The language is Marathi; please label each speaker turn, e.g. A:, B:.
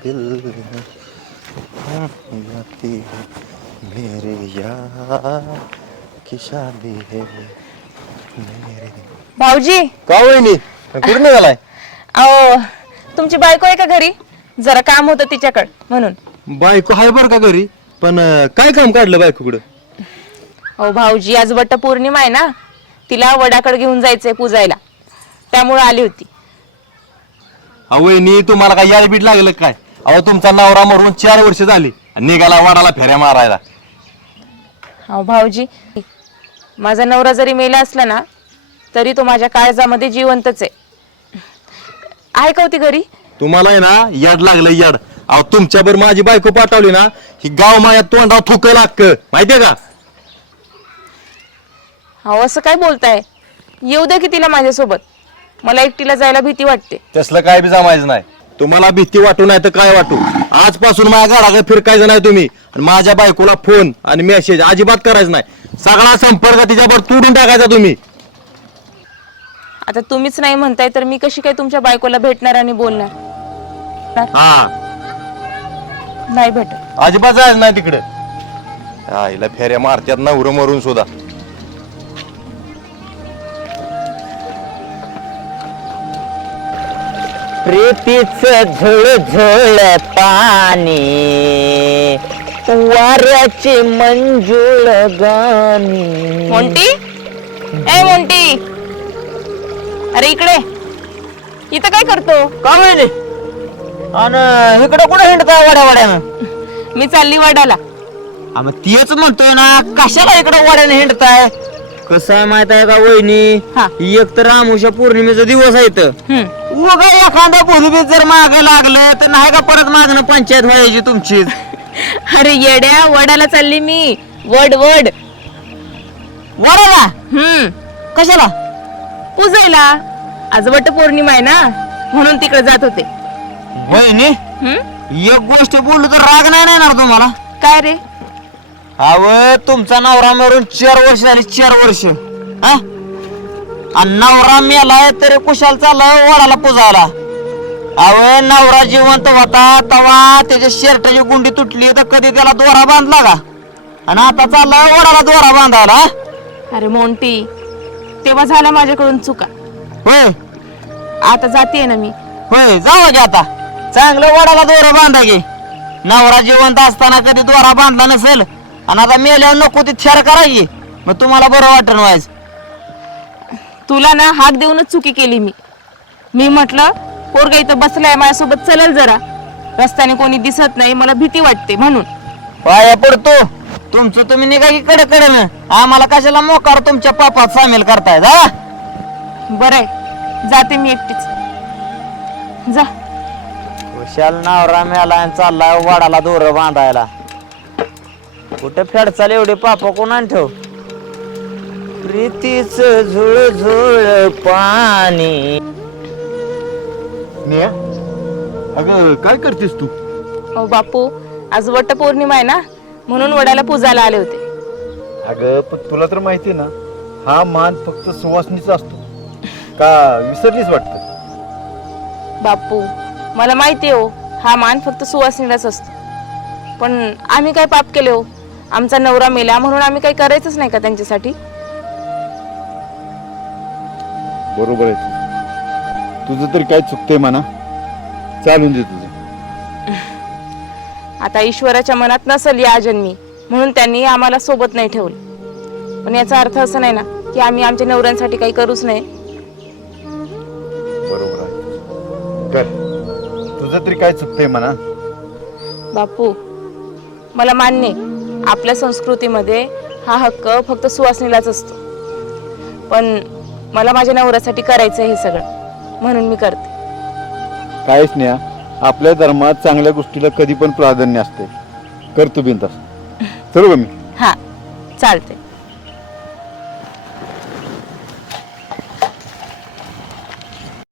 A: दिल जाती है मेरे यार की शादी है मेरे।
B: भाऊजी
A: का वहिनी कुठे निघालाय?
B: अहो तुमची बायको आहे का घरी? जरा काम होतं तिच्याकडे म्हणून.
A: बायको हाय बर का घरी, पण काय काम काढलं बायकोकडं?
B: अहो भाऊजी आज वटपौर्णिमा आहे ना, तिला वडाकडे घेऊन जायचंय पूजायला, त्यामुळे आली होती.
A: वहिनी तुम्हाला काय याय बीट लागलं काय? अहो तुमचा नवरा मरून 4 वर्ष झाली आणि निघाला वाडाला फेऱ्या मारायला.
B: अहो भाऊजी माझा नवरा जरी मेला असला ना तरी तो माझ्या काळजामध्ये जिवंतच आहे का होती घरी?
A: तुम्हाला आहे ना याड लागलं याड. अहो तुमच्यावर माझी बायको पाठवली ना, ही गाव माया तोंडावर थुक लागत माहितीये का?
B: अहो असं काय बोलताय? येऊ द्या की तिला माझ्यासोबत, मला एकटीला जायला भीती वाटते.
A: तसलं काय बी जमायचं नाही. तुम्हाला भीती वाटू नाही तर काय वाटू, आजपासून माझ्या गाडाकडे फिरकायचं नाही तुम्ही. आणि माझ्या बायकोला फोन आणि मेसेज अजिबात करायचं नाही. सगळा संपर्क तिच्यावर तोडून टाकायचा तुम्ही.
B: आता तुम्हीच नाही म्हणताय तर मी कशी काय तुमच्या बायकोला भेटणार आणि बोलणार?
A: हा
B: नाही भेटत.
A: अजिबात जायचं नाही तिकडे. आईला फेऱ्या मारत्यात नवरं मरून सुद्धा.
C: प्रीतीच झुळझुळ पाणी वाऱ्याची मंजुळ गाणी.
B: मोंटी, ए मोंटी, अरे इकडे. इथं काय करतो?
C: का माहिती? आणि इकडं कुठं हिंडताय वाड्या वाड्यानं?
B: मी चालली वडाला.
C: मग तेच म्हणतोय ना, कशाला इकडं वाड्यानं हिंडताय? कसं आहे माहित आहे का वहिनी,
B: हा.
C: एक तर आमुषा पौर्णिमेचा दिवस आहे तर उगा एखादा भुलबीत जर माग लागलं तर नाही का परत मागणं पंचायत व्हायची तुमची.
B: अरे येड्या, वडाला चालली मी. वड वड.
C: वडाला कशाला?
B: पूजायला. आज वटपौर्णिमा आहे ना, म्हणून तिकडे जात होते.
C: वहिनी एक गोष्ट बोललो तर राग नाही येणार तुम्हाला?
B: काय रे?
C: अव तुमचा नवरा मरून 4 वर्ष झाली. 4 वर्ष हा? आणि नवरा मेलाय तरी कुशाल चाललाय वडाला पुजायला. अव नवरा जिवंत होता तवा त्याच्या शर्टाची गुंडी तुटली तर कधी त्याला दोरा बांधला का? आणि आता चाललाय वडाला दोरा बांधायला.
B: अरे मोंटी, तेव्हा झाला माझ्याकडून चुका.
C: होय
B: आता जाते ना मी.
C: होय जाऊ की आता. चांगलं वडाला दोरा बांधा की. नवरा जिवंत असताना कधी दोरा बांधला नसेल आणि आता मेल्यावर नको ती थेर करायची, मग तुम्हाला बरं वाटण व्हायचं.
B: तुला ना हाक देऊनच चुकी केली मी. मी म्हटलं पोरगा इथं बसलाय माझ्यासोबत, चलल जरा. रस्त्याने कोणी दिसत नाही, मला भीती वाटते म्हणून.
C: पाया पडतो. तुमचं तुम्ही निघा की कडे कडे ना, आम्हाला कशाला मोकार तुमच्या पापात सामील करताय? हा
B: बरंय, जाते मी एकटीच. जा.
C: विशाल नवरा मेला चाललाय वाडाला दोर बांधायला. कुठे फेडचाल एवढे पापा कोण ठेव. प्रीतीच झुळ झुळ पाणी.
A: अगं काय करतेस तू?
B: हो बापू, आज वटपौर्णिमा आहे ना, म्हणून वडाला पूजायला आले होते.
D: अगं पण तुला तर माहिती ना, हा मान फक्त सुवासनीचा असतो का? विसरलीच वाटतं.
B: बापू मला माहिती हो, हा मान फक्त सुवासिनीलाच असतो. पण आम्ही काय पाप केले हो? आमचा नवरा मेला म्हणून आम्ही काही करायचंच नाही का त्यांच्यासाठी?
D: बरोबर आहे. तुझं तरी काय चुकतंय म्हणा, चालून दे तुझं.
B: आता ईश्वराच्या मनात नसेल या जन्मी, म्हणून त्यांनी आम्हाला सोबत नाही ठेवलं. पण याचा अर्थ असं नाही ना की आम्ही आमच्या नवऱ्यांसाठी काही करूच नाही.
D: बरोबर आहे. कर, तुझं तरी काय चुकतंय म्हणा.
B: बापू मला मान्य आहे, आपल्या संस्कृतीमध्ये हा हक्क फक्त सुवासिनीलाच असतो. पण मला माझ्या नवऱ्यासाठी करायचं हे सगळं, म्हणून मी करते.
D: काहीच नाही, आपल्या धर्मात चांगल्या गोष्टीला कधी पण प्राधान्य असते. कर तू बिनतास. चलू का मी?
B: हा चालते.